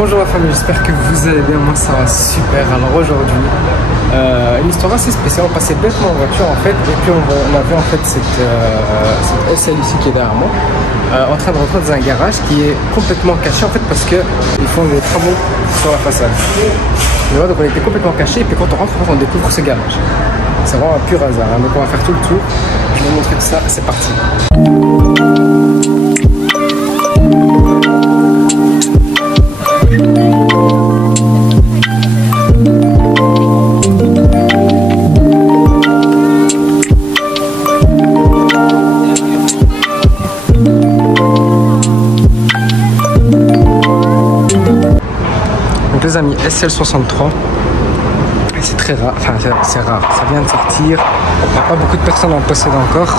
Bonjour la famille, j'espère que vous allez bien, moi ça va super. Alors aujourd'hui, une histoire assez spéciale, on passait bêtement en voiture en fait, et puis on avait en fait cette SL ici qui est derrière moi, en train de rentrer dans un garage qui est complètement caché en fait parce qu'ils font des travaux sur la façade. Et voilà, donc on était complètement caché, et puis quand on rentre on découvre ce garage. C'est vraiment un pur hasard, hein. Donc on va faire tout le tour, je vais vous montrer tout ça, c'est parti. Donc les amis, SL63, c'est très rare, enfin c'est rare, ça vient de sortir, il n'y a pas beaucoup de personnes en possèdent encore.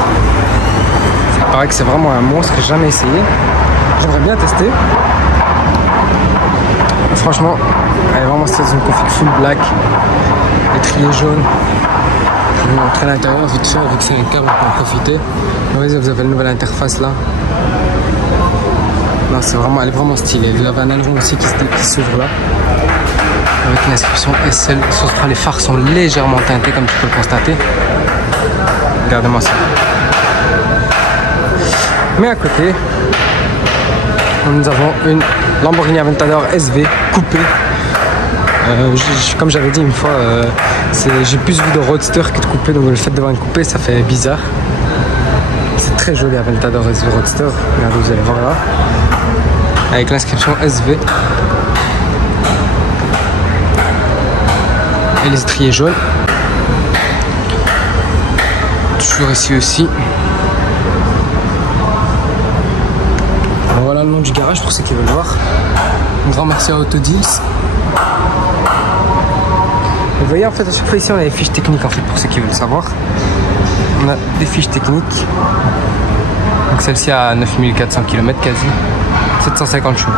Il paraît que c'est vraiment un monstre, j'ai jamais essayé, j'aimerais bien tester. Et franchement, elle est vraiment dans une config full black, étrier jaune. Je vais vous montrer l'intérieur vite fait, vu que c'est un câble, on peut en profiter. Vous avez la nouvelle interface là. Non, elle est vraiment stylée. Vous avez un aileron aussi qui s'ouvre là, avec l'inscription SL63. Les phares sont légèrement teintés comme tu peux le constater. Regardez-moi ça. Mais à côté, nous avons une Lamborghini Aventador SV coupée. Comme j'avais dit une fois, j'ai plus vu de roadster que de coupé, donc le fait d'avoir une coupée ça fait bizarre. C'est très joli Aventador SV Roadster. Regardez, vous allez voir là, avec l'inscription SV et les étriers jaunes. Toujours ici aussi. Alors voilà le nom du garage pour ceux qui veulent voir. Un grand merci à Autodeals. Vous voyez en fait à chaque fois ici on a des fiches techniques en fait pour ceux qui veulent savoir. On a des fiches techniques. Donc celle-ci à 9400 km quasi. 750 chevaux.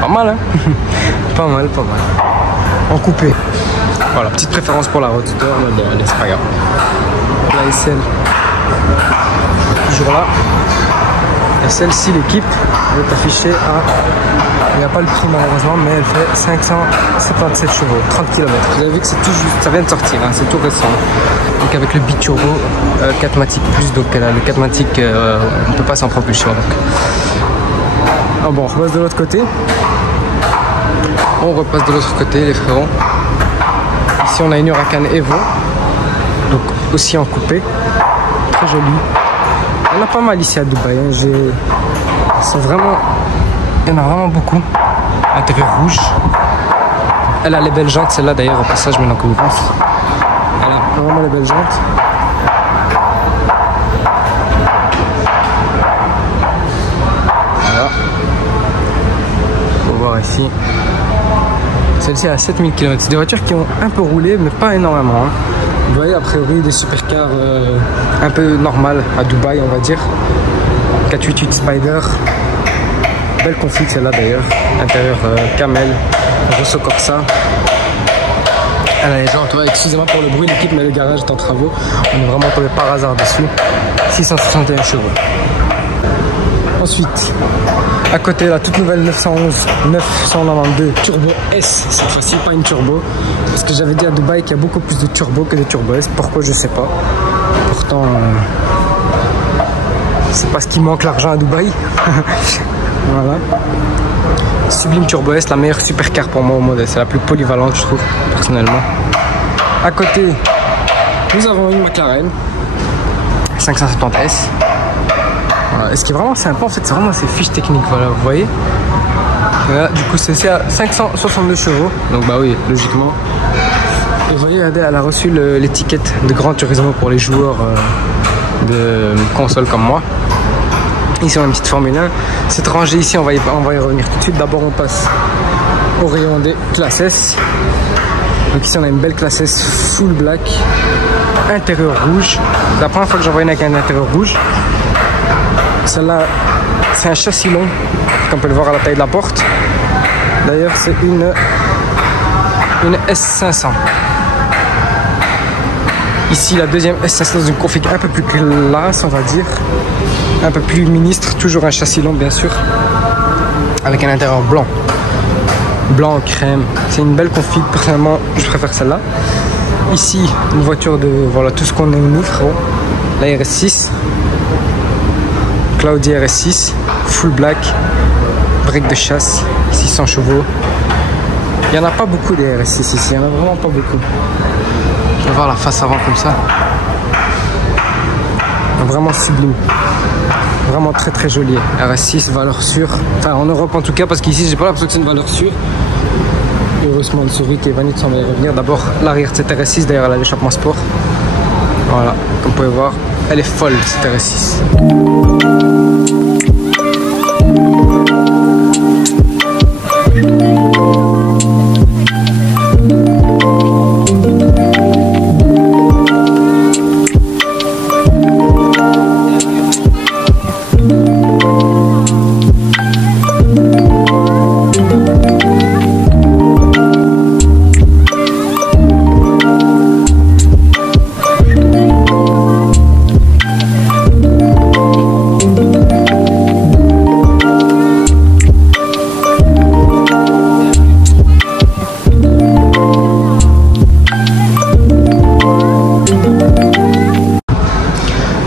Pas mal hein. Pas mal, pas mal. En coupé. Voilà, petite préférence pour la Roadster, mais bon allez, c'est pas grave. La SL. Toujours là. Et celle-ci, l'équipe, elle est affichée à... Il n'y a pas le prix malheureusement, mais elle fait 577 chevaux, 30 km. Vous avez vu que c'est tout juste, ça vient de sortir, hein, c'est tout récent. Donc avec le biturbo 4matic plus, donc le 4matic, on ne peut pas sans propulsion. Ah bon, on repasse de l'autre côté. On repasse de l'autre côté, les frérots. Ici, on a une Huracan Evo, donc aussi en coupé, très joli. Il y en a pas mal ici à Dubaï, hein. Il y en a vraiment beaucoup. Intérieur rouge. Elle a les belles jantes, celle-là d'ailleurs, au passage, maintenant que vous pensez. Elle a vraiment les belles jantes. Voilà. On va voir ici. Celle-ci a 7000 km. C'est des voitures qui ont un peu roulé, mais pas énormément. Hein. Vous voyez, a priori, des supercars un peu normales à Dubaï, on va dire. 488 Spider. Belle config celle-là d'ailleurs. Intérieur Camel, Rosso Corsa. Elle a les jantes, ouais, excusez-moi pour le bruit, l'équipe, mais le garage est en travaux. On est vraiment tombé par hasard dessus. 661 chevaux. Ensuite, à côté, la toute nouvelle 992 Turbo S, cette fois-ci pas une turbo, parce que j'avais dit à Dubaï qu'il y a beaucoup plus de turbo que de Turbo S. Pourquoi, je sais pas. Pourtant, c'est parce qu'il manque l'argent à Dubaï. Voilà. Sublime Turbo S, la meilleure supercar pour moi au modèle. C'est la plus polyvalente, je trouve, personnellement. À côté, nous avons une McLaren 570S. Voilà. Et ce qui est vraiment sympa, en fait, c'est vraiment ces fiches techniques. Voilà, vous voyez. Voilà, du coup, c'est à 562 chevaux. Donc, bah oui, logiquement. Et vous voyez, regardez, elle a reçu l'étiquette de Gran Turismo pour les joueurs de console comme moi. Ici on a une petite Formule 1. Cette rangée ici, on va y revenir tout de suite. D'abord on passe au rayon des classes S. Donc ici on a une belle classe S full black, intérieur rouge. La première fois que j'en vois une avec un intérieur rouge. Celle-là, c'est un châssis long, comme on peut le voir à la taille de la porte. D'ailleurs c'est une S500. Ici la deuxième S500 dans une config un peu plus classe, on va dire. Un peu plus ministre, toujours un châssis long bien sûr, avec un intérieur blanc. blanc en crème. C'est une belle config, personnellement je préfère celle-là. Ici une voiture de, voilà, tout ce qu'on aime nous frérot. La RS6, Claudi RS6, full black, brique de chasse, 600 chevaux. Il n'y en a pas beaucoup des RS6 ici, il n'y en a vraiment pas beaucoup. On va voir la face avant comme ça. Vraiment sublime. Vraiment très très joli. RS6, valeur sûre. Enfin en Europe en tout cas, parce qu'ici j'ai pas l'impression que c'est une valeur sûre. Heureusement une souris qui est vanille, on va y revenir. D'abord l'arrière de cette RS6, d'ailleurs elle a l'échappement sport. Voilà, comme vous pouvez voir, elle est folle cette RS6.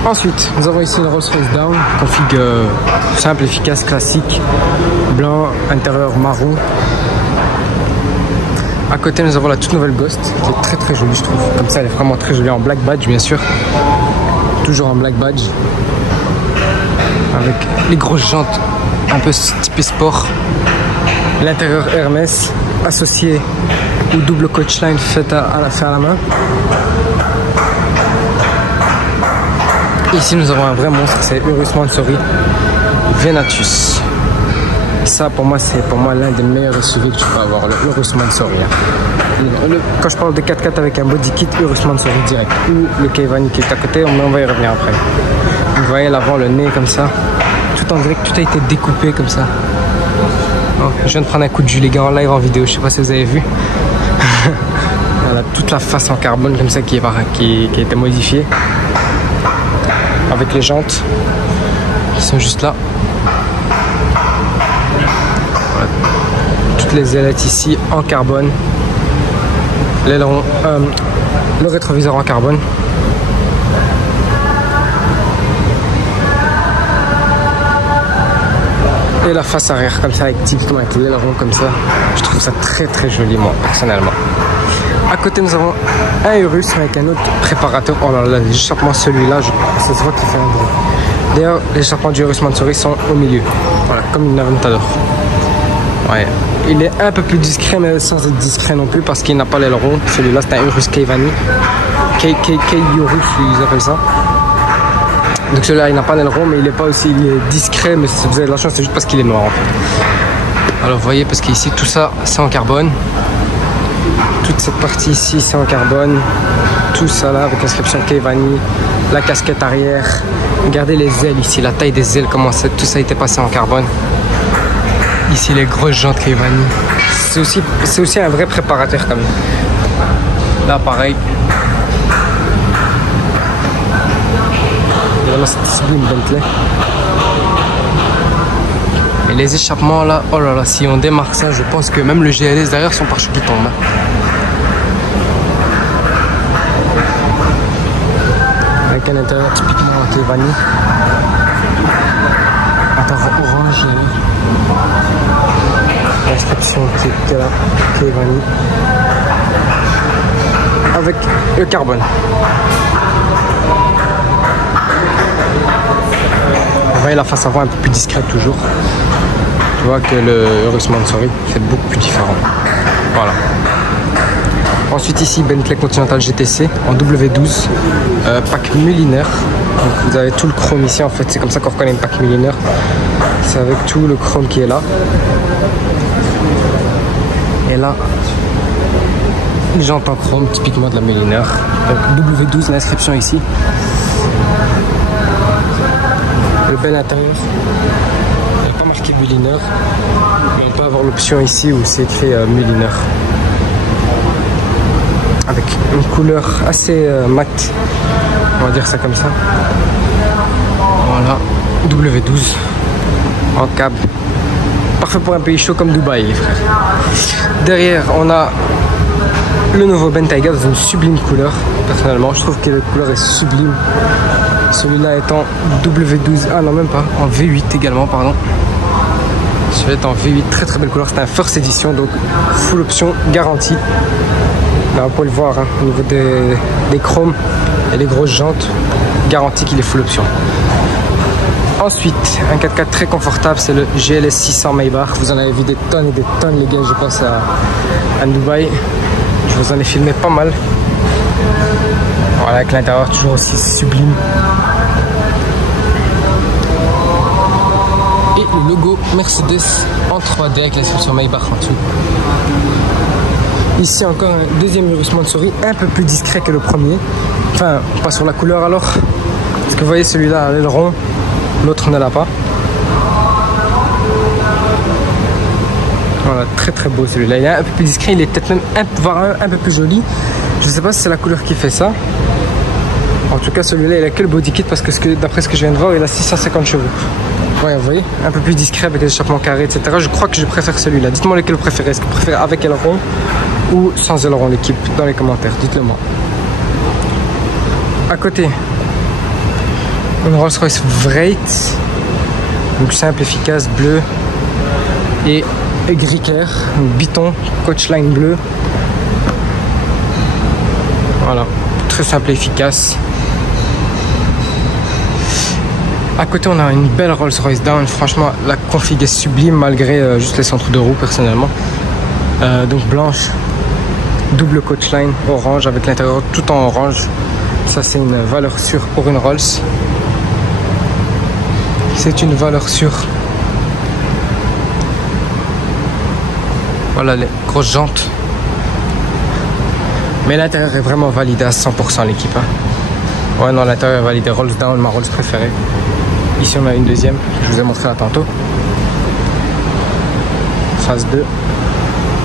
Ensuite, nous avons ici une Rolls-Royce Down, config simple, efficace, classique, blanc, intérieur marron. À côté, nous avons la toute nouvelle Ghost, qui est très très jolie, je trouve. Comme ça, elle est vraiment très jolie en black badge, bien sûr. Toujours en black badge. Avec les grosses jantes, un peu typé sport. L'intérieur Hermès, associé au double coachline fait à la main. Ici nous avons un vrai monstre, c'est Urus Mansory Venatus. Ça pour moi c'est l'un des meilleurs SUV que tu peux avoir, le Urus Mansory. Quand je parle de 4x4 avec un body kit, Urus Mansory direct. Ou le Kayvani qui est à côté, on va y revenir après. Vous voyez l'avant, le nez comme ça. Tout en direct, tout a été découpé comme ça. Oh, je viens de prendre un coup de jus les gars en live en vidéo, je sais pas si vous avez vu. Voilà, toute la face en carbone comme ça qui a été modifiée. Avec les jantes qui sont juste là. Voilà. Toutes les ailettes ici en carbone. L'aileron, le rétroviseur en carbone. Et la face arrière comme ça avec typiquement avec l'aileron comme ça. Je trouve ça très très joli moi personnellement. À côté nous avons un Urus avec un autre préparateur. Oh là là, l'échappement celui-là, ça se voit qu'il fait un bruit. D'ailleurs, les échappements du Urus Mansory sont au milieu. Voilà, comme une Aventador. Ouais. Il est un peu plus discret, mais sans être discret non plus, parce qu'il n'a pas l'aileron. Celui-là, c'est un Urus Kayvani. K-Urus, ils appellent ça. Donc celui-là, il n'a pas l'aileron, mais il est pas aussi discret. Mais si vous avez de la chance, c'est juste parce qu'il est noir en fait. Alors vous voyez, parce qu'ici, tout ça, c'est en carbone. Toute cette partie ici c'est en carbone, tout ça là avec l'inscription Kayvani, la casquette arrière. Regardez les ailes ici, la taille des ailes, comment tout ça a été passé en carbone. Ici les grosses jantes Kayvani. C'est aussi un vrai préparateur quand même. Là pareil. Vraiment cette sublime Bentley. Et les échappements là, oh là là, si on démarque ça, je pense que même le GLS derrière son pare-choc qui tombe. Avec un intérieur typiquement Kayvani. Intérieur orange, l'inscription qui était là, Kayvani. Avec le carbone. Vous voyez la face avant un peu plus discrète toujours. Tu vois que le Urus Mansory c'est beaucoup plus différent. Voilà. Ensuite ici Bentley Continental GTC en W12 pack Mulliner. Donc vous avez tout le chrome ici en fait, c'est comme ça qu'on reconnaît une pack Mulliner. C'est avec tout le chrome qui est là. Et là, les jantes en chrome typiquement de la Mulliner. Donc W12 l'inscription ici. Le bel intérieur. Il n'est pas marqué Mulliner. Mais on peut avoir l'option ici où c'est écrit Mulliner. Avec une couleur assez mat, on va dire ça comme ça. Voilà, W12 en cab. Parfait pour un pays chaud comme Dubaï, les frères. Derrière, on a le nouveau Bentayga dans une sublime couleur. Personnellement, je trouve que la couleur est sublime. Celui-là est en W12, ah non même pas, en V8 également, pardon. Celui-là est en V8, très très belle couleur, c'est un First Edition, donc full option garantie. Là, vous pouvez le voir, hein, au niveau des chromes et les grosses jantes, garantie qu'il est full option. Ensuite, un 4x4 très confortable, c'est le GLS 600 Maybach. Vous en avez vu des tonnes et des tonnes, les gars, je pense à Dubaï. Je vous en ai filmé pas mal. Voilà, avec l'intérieur toujours aussi sublime. Et le logo Mercedes en 3D avec l'inscription Maybach en dessous. Ici encore un deuxième Urus Mansory, un peu plus discret que le premier. Enfin, pas sur la couleur alors. Parce que vous voyez, celui-là a l'aileron, l'autre ne l'a pas. Voilà, très très beau celui-là. Il est un peu plus discret, il est peut-être même un peu plus joli. Je ne sais pas si c'est la couleur qui fait ça. En tout cas, celui-là, il a que le body kit parce que, d'après ce que je viens de voir, il a 650 chevaux. Ouais, vous voyez, un peu plus discret avec les échappements carrés, etc. Je crois que je préfère celui-là. Dites-moi lequel vous préférez. Est-ce que vous préférez avec aileron ou sans aileron, l'équipe, dans les commentaires. Dites-le moi. À côté, une Rolls-Royce Wraith. Donc simple, efficace, bleu et gris clair. Biton, Coachline bleu. Voilà, très simple et efficace. À côté, on a une belle Rolls-Royce Down. Franchement, la config est sublime malgré juste les centres de roue personnellement. Donc blanche, double Coachline orange avec l'intérieur tout en orange. Ça, c'est une valeur sûre pour une Rolls. C'est une valeur sûre. Voilà les grosses jantes. Mais l'intérieur est vraiment validé à 100% l'équipe. Hein. Ouais, non, l'intérieur est validé. Rolls Down, ma Rolls préférée. Ici, on a une deuxième. Je vous ai montré là tantôt. Phase 2.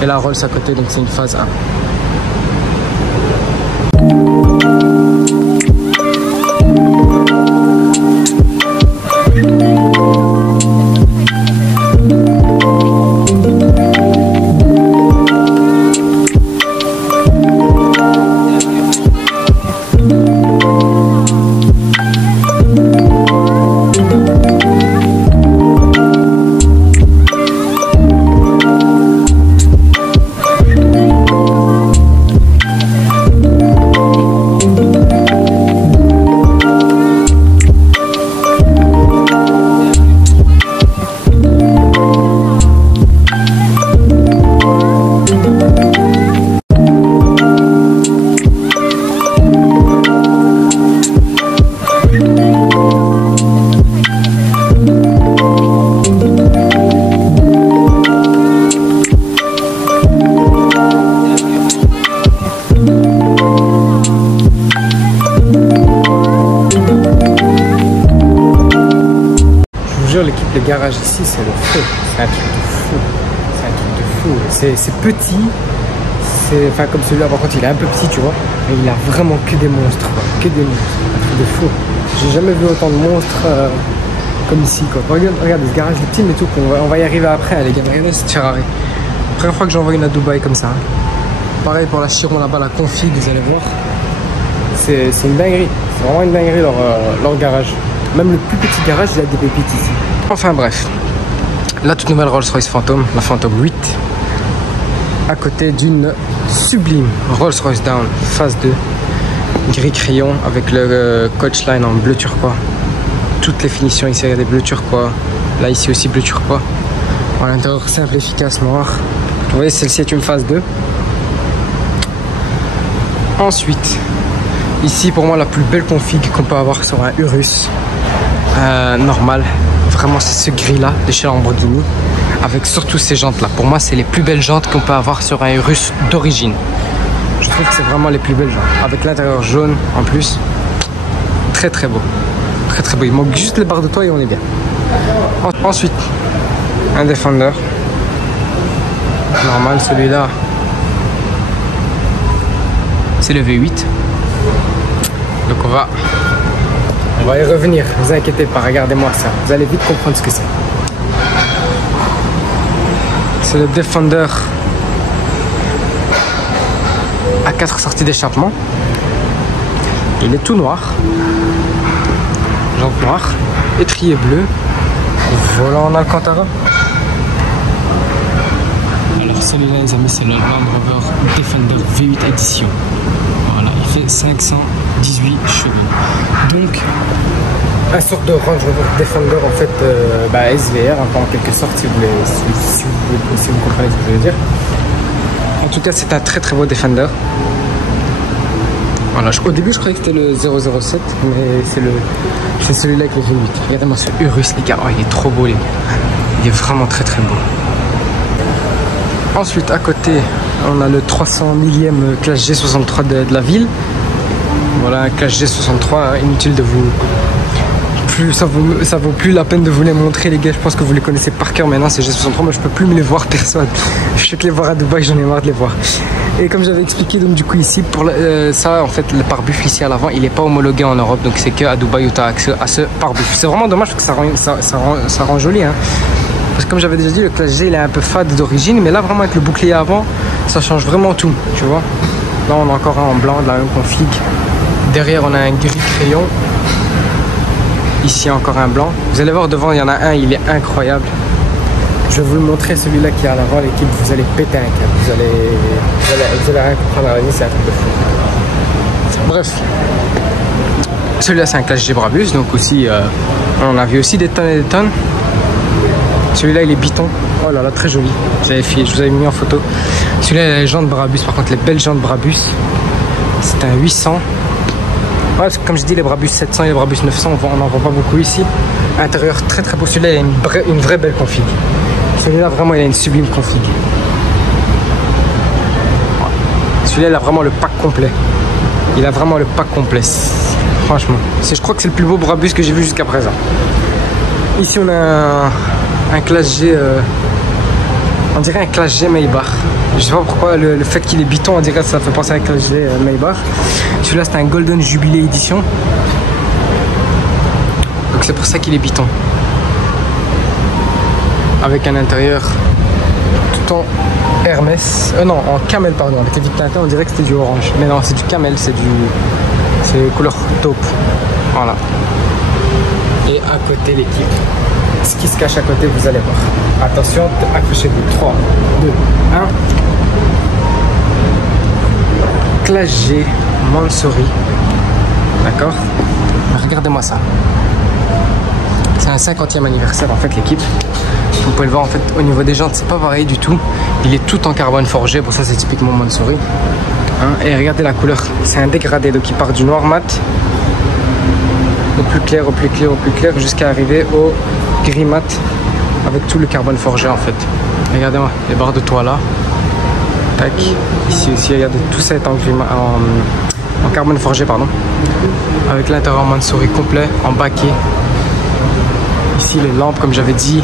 Et la Rolls à côté, donc c'est une phase 1. L'équipe de garage ici, c'est le feu. C'est un truc de fou. C'est un truc de fou. C'est petit. Enfin, comme celui-là, par contre, il est un peu petit, tu vois. Mais il a vraiment que des monstres, quoi. Que des monstres. Un truc de fou. J'ai jamais vu autant de monstres comme ici, quoi. Regardez ce garage, le petit, mais tout. On va y arriver après, les gars. Regardez cette Ferrari. Première fois que j'envoie une à Dubaï comme ça. Pareil pour la Chiron là-bas, la config, vous allez voir. C'est une dinguerie. C'est vraiment une dinguerie leur garage. Même le plus petit garage, il a des pépites ici. Enfin bref, la toute nouvelle Rolls-Royce Phantom, la Phantom 8, à côté d'une sublime Rolls-Royce Down phase 2, gris crayon avec le Coachline en bleu turquois. Toutes les finitions ici, regardez, bleu turquois. Là ici aussi bleu turquois. À l'intérieur simple, efficace, noir. Vous voyez, celle-ci est une phase 2. Ensuite, ici pour moi la plus belle config qu'on peut avoir sur un Urus normal. Vraiment, c'est ce gris là de chez Lamborghini avec surtout ces jantes là. Pour moi, c'est les plus belles jantes qu'on peut avoir sur un Urus d'origine. Je trouve que c'est vraiment les plus belles jantes avec l'intérieur jaune en plus. Très très beau, très très beau. Il manque juste les barres de toit et on est bien. Ensuite, un Defender normal, celui-là c'est le V8. Donc on va y revenir, ne vous inquiétez pas, regardez-moi ça. Vous allez vite comprendre ce que c'est. C'est le Defender à 4 sorties d'échappement. Il est tout noir. Jante noire, étrier bleu, volant en Alcantara. Alors celui-là les amis, c'est le Land Rover Defender V8 Edition. Voilà, il fait 518 chevaux. Donc un sorte de Range Rover Defender en fait SVR en quelque sorte, si vous comprenez ce que je veux dire. En tout cas c'est un très beau Defender. Voilà, au début je croyais que c'était le 007, mais c'est celui-là avec le V8. Regardez-moi ce Urus les gars, oh, il est trop beau les gars. Il est vraiment très beau. Ensuite à côté on a le 300 millième Classe G63 de la ville. Voilà un Classe G63, hein, inutile de vous... ça vaut plus la peine de vous les montrer les gars, je pense que vous les connaissez par cœur maintenant, c'est G63, moi je peux plus me les voir personne. Je sais que les voir à Dubaï, j'en ai marre de les voir. Et comme j'avais expliqué donc du coup ici, pour ça en fait le pare-buffle ici à l'avant, il n'est pas homologué en Europe, donc c'est que à Dubaï où tu as accès à ce pare-buffle. C'est vraiment dommage parce que ça rend joli hein. Parce que comme j'avais déjà dit, le Classe G il est un peu fade d'origine, mais là vraiment avec le bouclier avant, ça change vraiment tout, tu vois. Là on a encore un en blanc de la même config. Derrière on a un gris crayon. Ici encore un blanc. Vous allez voir devant il y en a un, il est incroyable. Je vais vous le montrer celui-là qui est à l'avant l'équipe, vous allez péter un câble. Vous allez rien comprendre à la vie, c'est un truc de fou. Bref. Celui-là c'est un Classe G Brabus, donc aussi on a vu aussi des tonnes et des tonnes. Celui-là il est biton. Oh là là, très joli. Je vous avais mis en photo. Celui-là il a les jantes Brabus, par contre les belles jantes Brabus. C'est un 800. Ouais, comme je dis, les Brabus 700 et les Brabus 900, on n'en voit pas beaucoup ici. Intérieur très beau. Celui-là, il a une vraie belle config. Celui-là, vraiment, il a une sublime config. Celui-là, il a vraiment le pack complet. Il a vraiment le pack complet. Franchement. Je crois que c'est le plus beau Brabus que j'ai vu jusqu'à présent. Ici, on a un Classe G... on dirait un Classe G Maybach. Je sais pas pourquoi, le fait qu'il est biton, on dirait que ça fait penser à un Classe G Maybach. Celui-là, c'est un Golden Jubilee Edition. Donc c'est pour ça qu'il est biton. Avec un intérieur tout en Hermès. Non, en camel, pardon. Avec les vitres teintées, on dirait que c'était du orange. Mais non, c'est du camel, c'est couleur taupe. Voilà. Et à côté, l'équipe. Ce qui se cache à côté, vous allez voir. Attention, accrochez-vous. 3, 2, 1. Classe G Mansory. D'accord? Regardez-moi ça. C'est un 50e anniversaire en fait l'équipe. Vous pouvez le voir en fait au niveau des jantes, c'est pas pareil du tout. Il est tout en carbone forgé, pour ça c'est typiquement Mansory. Hein? Et regardez la couleur, c'est un dégradé, donc il part du noir mat au plus clair, au plus clair, au plus clair, jusqu'à arriver au gris mat avec tout le carbone forgé en fait. Regardez-moi, les barres de toit là. Tac. Ici aussi, regardez, tout ça est en carbone forgé, pardon. Avec l'intérieur Mansory complet, en baquet. Ici, les lampes, comme j'avais dit.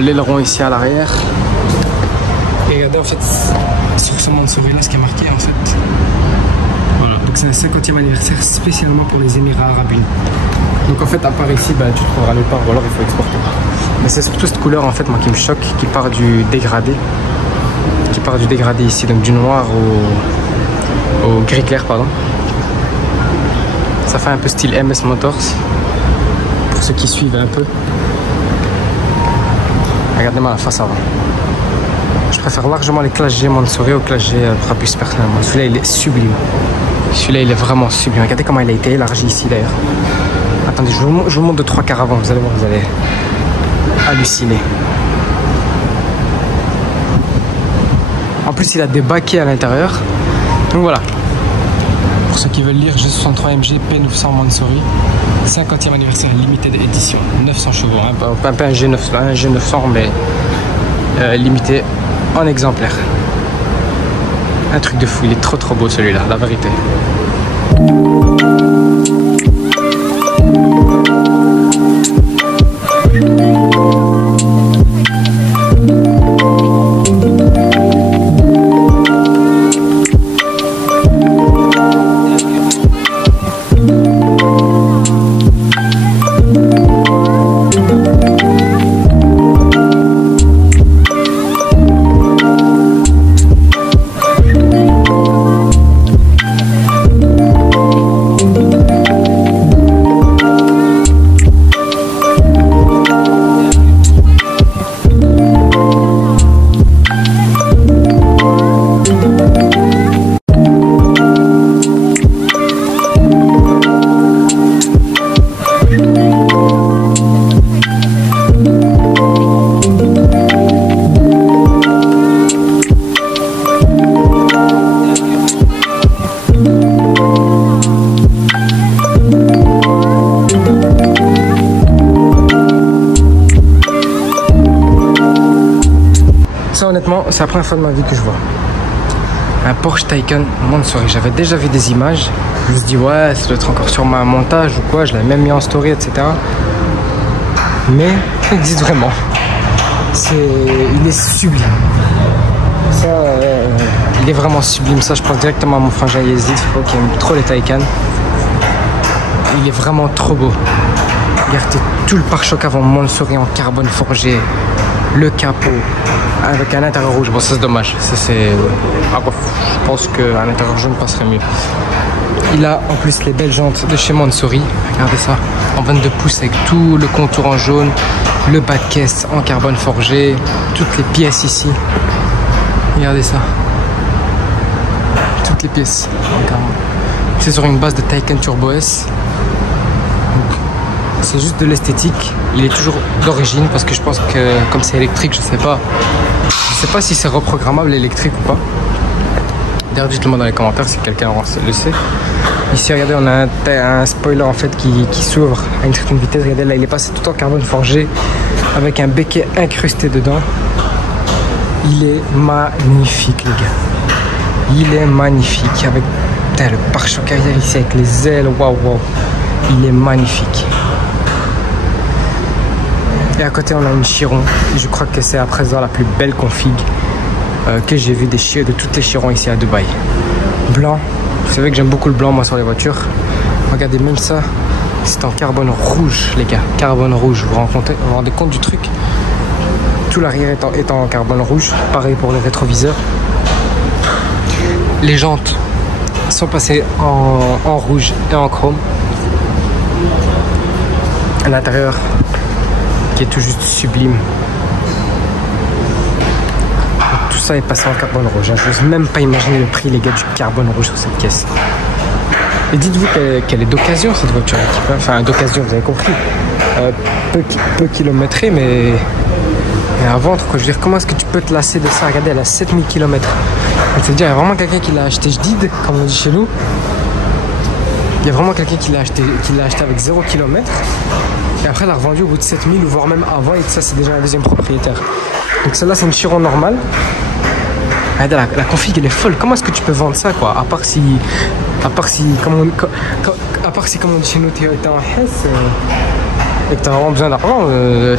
L'aileron ici à l'arrière. Et regardez, en fait, sur ce Mansory là, ce qui est marqué, en fait. Voilà, donc c'est un 50e anniversaire spécialement pour les Émirats Arabes Unis. Donc en fait, à part ici, tu le trouveras nulle part, ou alors il faut exporter. Mais c'est surtout cette couleur, en fait, moi, qui me choque, qui part du dégradé. Qui part du dégradé ici, donc du noir au gris clair, pardon. Ça fait un peu style MS Motors, pour ceux qui suivent un peu. Regardez-moi la face avant. Je préfère largement les Classe G Mansory aux Classe G Brabus personnellement. Celui-là, il est sublime. Celui-là, il est vraiment sublime. Regardez comment il a été élargi ici d'ailleurs. Attendez, je vous montre de 3 quarts avant, vous allez voir, vous allez halluciner. En plus, il a des baquets à l'intérieur. Donc voilà. Pour ceux qui veulent lire, G63 MG P900 Mansory. 50e anniversaire limited édition. 900 chevaux. Hein. Pas un G900, mais limité en exemplaire. Un truc de fou. Il est trop beau celui-là, la vérité. c'est la première fois de ma vie que je vois un Porsche Taycan Mansory. J'avais déjà vu des images. Je me suis dit, ouais, ça doit être encore sur ma montage ou quoi. Je l'avais même mis en story, etc. Mais il existe vraiment. Il est sublime. Ça, il est vraiment sublime. Ça, je pense directement à mon frangin Yazid, qui aime trop les Taycan. Il est vraiment trop beau. Regardez tout le pare-choc avant Mansory en carbone forgé. Le capot avec un intérieur rouge. Bon, ça c'est dommage. Ça c'est. Je pense qu'un intérieur jaune passerait mieux. Il a en plus les belles jantes de chez Mansory. Regardez ça. En 22 pouces avec tout le contour en jaune. Le bas de caisse en carbone forgé. Toutes les pièces ici. Regardez ça. Toutes les pièces en carbone. C'est sur une base de Taycan Turbo S. C'est juste de l'esthétique. Il est toujours d'origine parce que je pense que comme c'est électrique, je sais pas si c'est reprogrammable électrique ou pas. D'ailleurs, dites-le-moi dans les commentaires si quelqu'un le sait. Ici, regardez, on a un spoiler en fait qui s'ouvre à une certaine vitesse. Regardez, là, il est passé tout en carbone forgé avec un béquet incrusté dedans. Il est magnifique, les gars. Il est magnifique avec le pare-choc arrière ici avec les ailes. Waouh, waouh. Il est magnifique. Et à côté, on a une Chiron. Je crois que c'est à présent la plus belle config que j'ai vu de toutes les Chirons ici à Dubaï. Blanc. Vous savez que j'aime beaucoup le blanc, moi, sur les voitures. Regardez, même ça, c'est en carbone rouge, les gars. Carbone rouge. Vous vous rendez compte du truc? Tout l'arrière est en carbone rouge. Pareil pour les rétroviseurs. Les jantes sont passées en rouge et en chrome. À l'intérieur, qui est tout juste sublime. Donc, tout ça est passé en carbone rouge. Je n'ose même pas imaginer le prix, les gars, du carbone rouge sur cette caisse. Et dites-vous qu'elle est d'occasion, cette voiture. Enfin, d'occasion, vous avez compris. Peu kilométrée, mais à vendre, quoi. Je veux dire, comment est-ce que tu peux te lasser de ça? Regardez, elle a 7000 km. C'est-à-dire, il y a vraiment quelqu'un qui l'a acheté jdid, comme on dit chez nous. Il y a vraiment quelqu'un qui l'a acheté avec 0 km. Et après, elle a revendu au bout de 7000 ou voire même avant. Et ça, c'est déjà un deuxième propriétaire. Donc celle-là, c'est une Chiron normale. Regardez, la config, elle est folle. Comment est-ce que tu peux vendre ça, quoi? À part si, comme on dit chez nous, t'es en Hesse et que t'as vraiment besoin d'argent,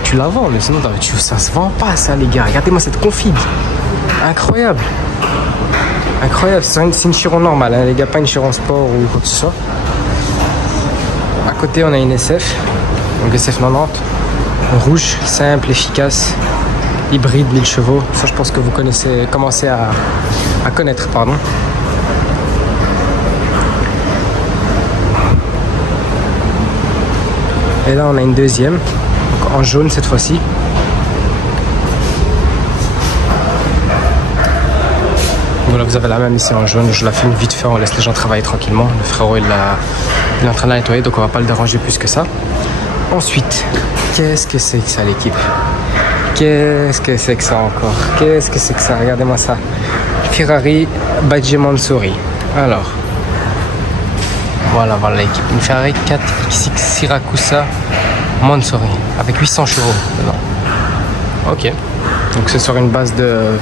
tu la vends. Mais sinon, ça se vend pas, ça, les gars. Regardez-moi cette config. Incroyable. Incroyable. C'est une Chiron normale, hein, les gars, pas une Chiron Sport ou quoi que ce soit. À côté, on a une SF. Donc SF 90, rouge, simple, efficace, hybride, 1000 chevaux. Ça, je pense que vous commencez à connaître, pardon. Et là, on a une deuxième, donc en jaune cette fois-ci. Voilà, vous avez la même ici en jaune. Je la filme vite fait, on laisse les gens travailler tranquillement. Le frérot, il est en train de la nettoyer, donc on va pas le déranger plus que ça. Ensuite, qu'est-ce que c'est que ça, l'équipe? Qu'est-ce que c'est que ça encore? Qu'est-ce que c'est que ça? Regardez-moi ça. Ferrari Badge Mansory. Alors, voilà l'équipe. Une Ferrari 4XX Siracusa Mansory avec 800 chevaux dedans. Ok. Donc c'est sur une base de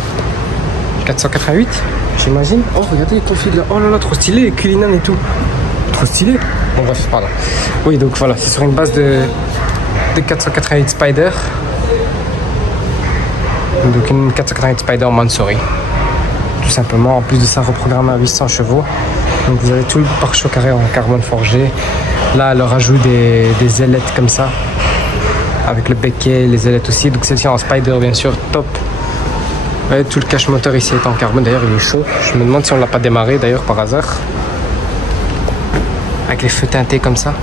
488, j'imagine. Oh, regardez les config là. Oh là là, trop stylé, Cullinan et tout. Trop stylé. Bon, bref, pardon. Oui, donc voilà, c'est sur une base de 488 Spider. Donc une 488 Spider Mansory. Tout simplement. En plus de ça, reprogrammé à 800 chevaux. Donc vous avez tout le pare-choc arrière en carbone forgé. Là, elle leur ajoute des ailettes comme ça. Avec le béquet, les ailettes aussi. Donc celle-ci en Spider, bien sûr, top. Ouais, tout le cache moteur ici est en carbone. D'ailleurs, il est chaud. Je me demande si on ne l'a pas démarré, d'ailleurs, par hasard. Avec les feux teintés comme ça.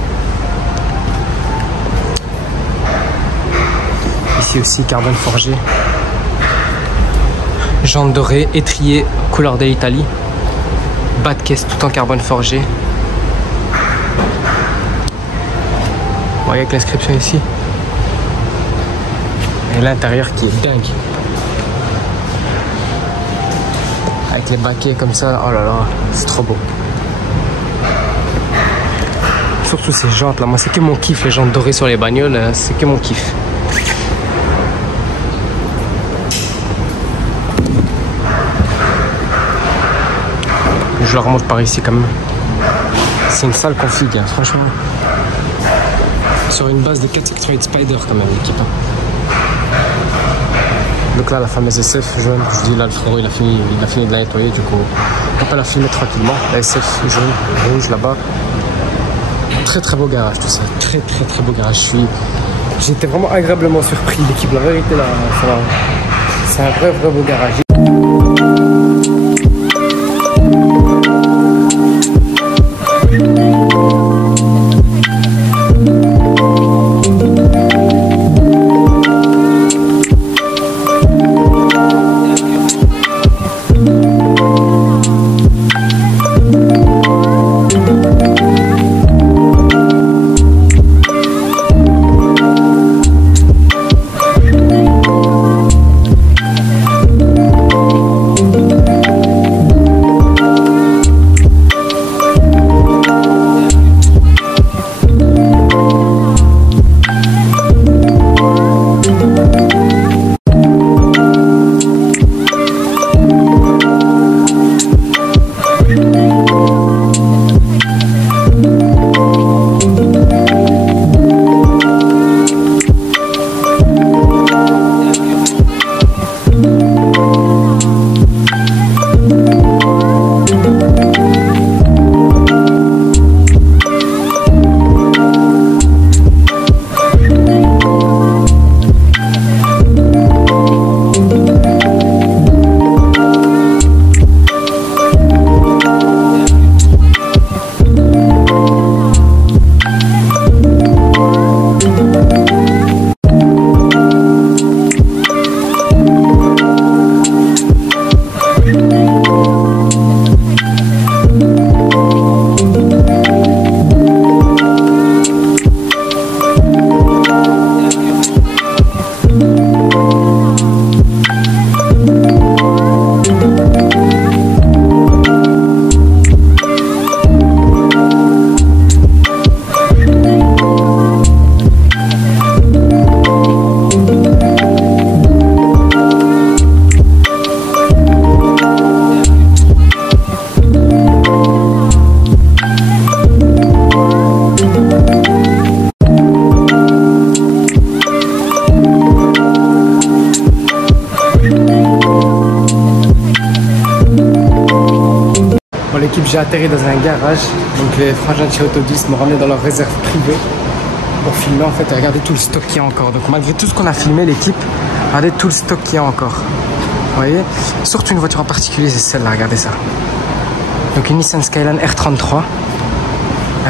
Ici aussi, carbone forgé. Jantes dorées, étrier, couleur de l'Italie. Bas de caisse tout en carbone forgé. Vous voyez avec l'inscription ici. Et l'intérieur qui est dingue. Avec les baquets comme ça, oh là là, c'est trop beau. Surtout ces jantes là, moi c'est que mon kiff, les jantes dorées sur les bagnoles, c'est que mon kiff. Je la remonte par ici quand même. C'est une sale config, hein, franchement. Sur une base de 468 Spider quand même, l'équipe. Donc là, la fameuse SF jaune, je dis là, le frérot, il a fini de la nettoyer, du coup, on peut la filmer tranquillement. La SF jaune, rouge là-bas. Très très beau garage, tout ça. Très très très beau garage. J'étais vraiment agréablement surpris, l'équipe. La vérité, là, c'est un vrai beau garage. L'équipe, j'ai atterri dans un garage, donc les frangins de chez Autodis m'ont ramené dans leur réserve privée pour filmer en fait et regarder tout le stock qu'il y a encore. Donc malgré tout ce qu'on a filmé, l'équipe, regardez tout le stock qu'il y a encore. Vous voyez, surtout une voiture en particulier, c'est celle-là, regardez ça. Donc une Nissan Skyline R33.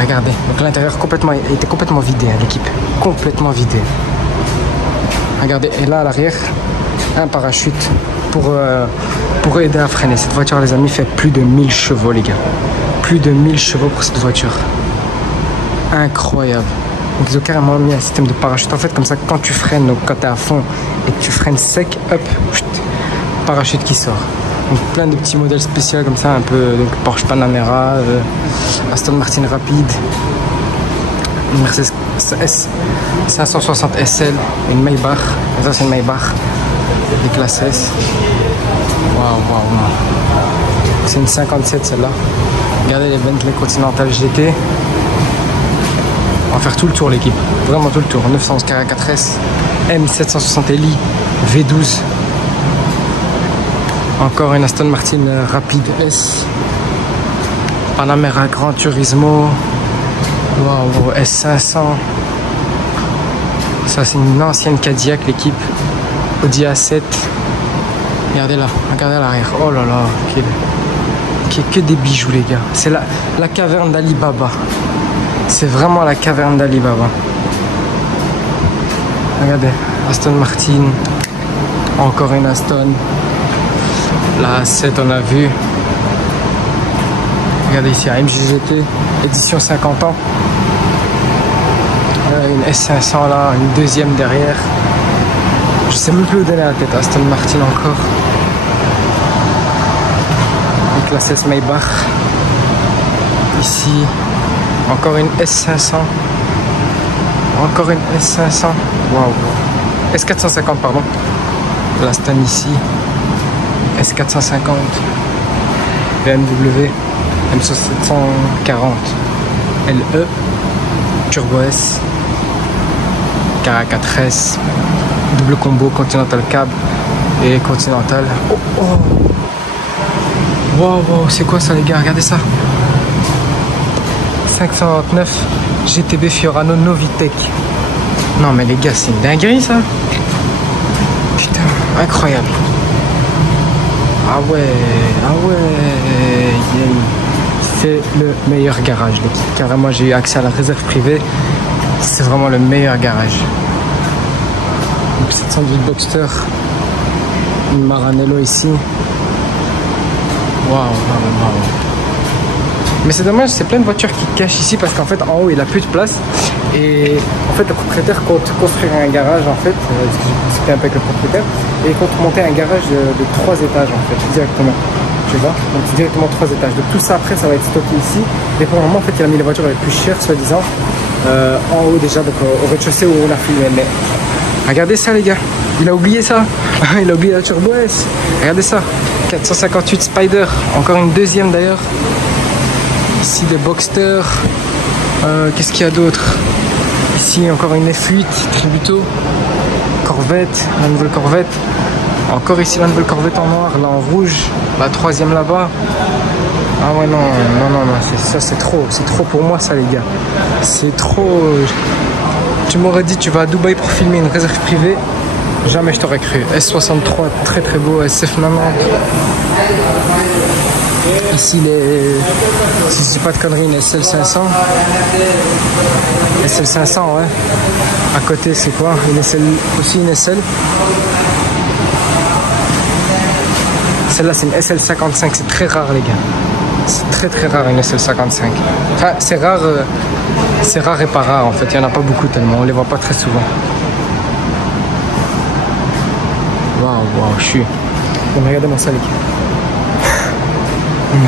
Regardez, donc l'intérieur était complètement vidé, hein, l'équipe, complètement vidé. Regardez, et là à l'arrière, un parachute pour aider à freiner. Cette voiture, les amis, fait plus de 1000 chevaux, les gars. Plus de 1000 chevaux pour cette voiture. Incroyable. Donc ils ont carrément mis un système de parachute. En fait, comme ça, quand tu freines, donc quand tu es à fond et que tu freines sec, hop, parachute qui sort. Donc plein de petits modèles spéciaux comme ça, un peu donc Porsche Panamera, Aston Martin Rapide, une Mercedes S 560 SL, une Maybach. Ça, c'est une Maybach des classes S. Waouh. C'est une 57 celle-là. Regardez les Bentley Continental GT. On va faire tout le tour, l'équipe. Vraiment tout le tour. 911 Carrera 4S, M760 Li, V12. Encore une Aston Martin Rapide S. Panamera Gran Turismo. Waouh, S500. Ça, c'est une ancienne Cadillac, l'équipe. Audi A7. Regardez là, regardez à l'arrière. Oh là là, que des bijoux, les gars. C'est la caverne d'Ali Baba. C'est vraiment la caverne d'Ali Baba. Regardez, Aston Martin. Encore une Aston. La A7, on a vu. Regardez ici, AMG GT, édition 50 ans. Une S500 là, une deuxième derrière. Je sais même plus où donner la tête. Aston Martin encore. Une classe S Maybach. Ici, encore une S500. Encore une S500. Waouh. S450, pardon. L'Aston ici. S450. BMW. M740 LE, Turbo S, K4S, double combo, Continental Cab et Continental. Oh, oh. Wow, wow, c'est quoi ça les gars, regardez ça. 529 GTB Fiorano Novitec. Non mais les gars, c'est une dinguerie ça. Putain, incroyable. Ah ouais, yeah. C'est le meilleur garage. Carrément, j'ai eu accès à la réserve privée. C'est vraiment le meilleur garage. Donc 712 Boxster, une Maranello ici. Waouh, waouh, waouh. Mais c'est dommage, c'est plein de voitures qui cachent ici parce qu'en fait en haut il n'a plus de place et en fait le propriétaire compte construire un garage en fait, parce que j'ai discuté un peu avec le propriétaire, et il compte monter un garage de 3 étages en fait, directement, tu vois, donc directement 3 étages. Donc tout ça après ça va être stocké ici, et pour le moment en fait il a mis les voitures les plus chères soi-disant en haut déjà, donc au rez-de-chaussée où on a filmé. Mais regardez ça les gars, il a oublié ça, il a oublié la Turbo S, regardez ça, 458 Spider, encore une deuxième d'ailleurs. Ici des Boxster, qu'est-ce qu'il y a d'autre? Ici encore une F8 Tributo, Corvette, la nouvelle Corvette. Encore ici la nouvelle Corvette en noir, là en rouge, la troisième là-bas. Ah ouais non, ça c'est trop pour moi ça les gars. C'est trop. Tu m'aurais dit tu vas à Dubaï pour filmer une réserve privée, jamais je t'aurais cru. S63 très très beau, SF90. Ici les, si je dis pas de conneries, une SL500. SL500 ouais. À côté c'est quoi? Une SL, aussi une SL. Celle-là c'est une SL55, c'est très rare les gars. C'est très très rare une SL55. Enfin, c'est rare et pas rare en fait, il n'y en a pas beaucoup tellement, on les voit pas très souvent. Waouh, je suis... Regardez-moi ça les gars.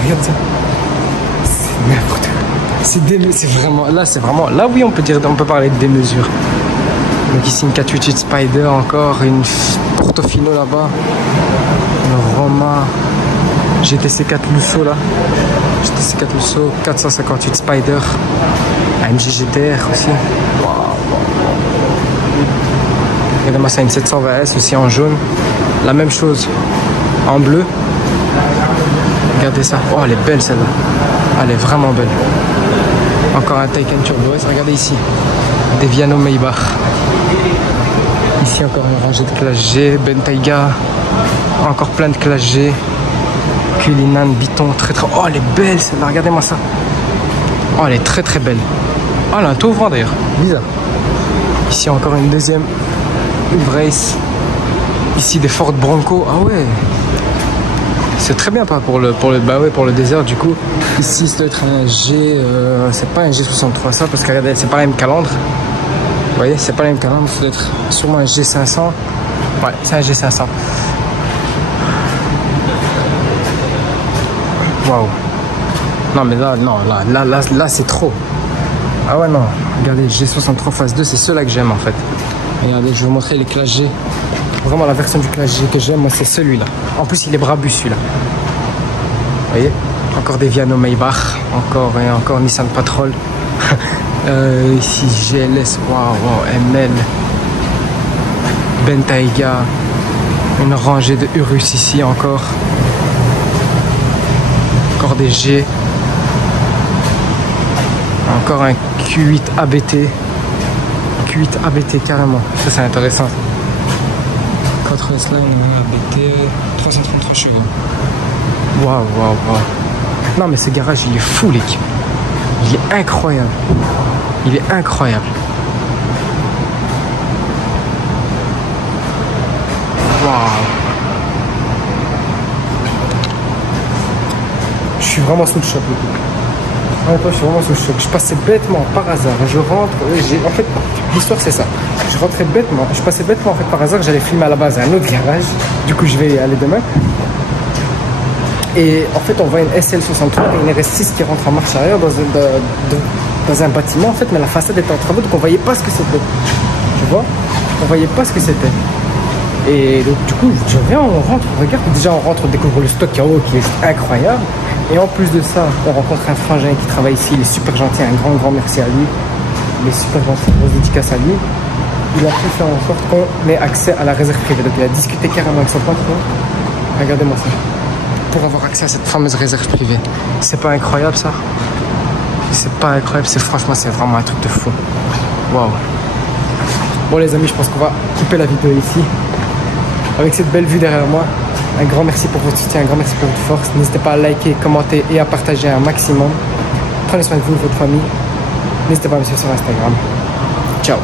Regarde ça. C'est n'importe quoi. C'est vraiment... Là, c'est vraiment... Là, oui, on peut parler de démesure. Donc ici, une 488 Spider encore. Une Portofino là-bas. Une Roma. GTC 4 Lusso là. GTC 4 Lusso. 458 Spider. AMG GTR aussi. Wow. Regardez-moi ça, une 720S aussi en jaune. La même chose en bleu. Regardez ça. Oh, elle est belle celle-là. Elle est vraiment belle. Encore un Taycan Turbo S. Regardez ici. Des Viano Maybach. Ici encore une rangée de classe G. Bentayga. Encore plein de classe G. Cullinan, Biton. Très très. Oh, elle est belle celle-là. Regardez-moi ça. Oh, elle est très très belle. Oh, elle a un taux ouvrant d'ailleurs. Bizarre. Ici encore une deuxième. Une Race. Ici des Ford Bronco. Ah ouais. C'est très bien pour le désert du coup. Ici ça doit être un G, c'est pas un G63 ça parce que regardez, c'est pas la même calandre. Vous voyez, c'est pas la même calandre, ça doit être sûrement un G500. Ouais, c'est un G500. Waouh. Non mais là, non, là c'est trop. Ah ouais non, regardez, G63 phase 2, c'est ceux-là que j'aime en fait. Regardez, je vais vous montrer les classes G. Vraiment la version du classe G que j'aime, moi c'est celui-là. En plus il est brabus celui-là. Vous voyez, encore des Viano Maybach, encore Nissan Patrol. Ici GLS, waouh, ML, Bentayga, une rangée de Urus ici encore. Encore des G. Encore un Q8 ABT. Q8 ABT carrément, ça c'est intéressant. 4 S-Line ABT, 333 chevaux. Waouh. Non mais ce garage il est fou l'équipe. Il est incroyable. Il est incroyable. Waouh. Je suis vraiment sous le choc l'équipe. Honnêtement, je suis vraiment sous le choc. Je passais bêtement par hasard. Je rentre. En fait, l'histoire c'est ça. Je rentrais bêtement. Je passais bêtement en fait par hasard. J'allais filmer à la base un autre garage. Du coup, je vais y aller demain. Et en fait, on voit une SL63 et une RS6 qui rentre en marche arrière dans un bâtiment en fait, mais la façade était en travaux, donc on voyait pas ce que c'était. Tu vois, on voyait pas ce que c'était. Et donc du coup, je viens, on rentre, on regarde. Déjà, on rentre, on découvre le stock en haut qui est incroyable. Et en plus de ça, on rencontre un frangin qui travaille ici, il est super gentil, un grand merci à lui. Il est super gentil, grosse dédicace à lui. Il a pu faire en sorte qu'on ait accès à la réserve privée. Donc il a discuté carrément avec son patron. Regardez-moi ça. Pour avoir accès à cette fameuse réserve privée. C'est pas incroyable ça? C'est pas incroyable, franchement c'est vraiment un truc de fou. Waouh. Bon les amis, je pense qu'on va couper la vidéo ici. Avec cette belle vue derrière moi. Un grand merci pour votre soutien, un grand merci pour votre force. N'hésitez pas à liker, commenter et à partager un maximum. Prenez soin de vous, de votre famille. N'hésitez pas à me suivre sur Instagram. Ciao.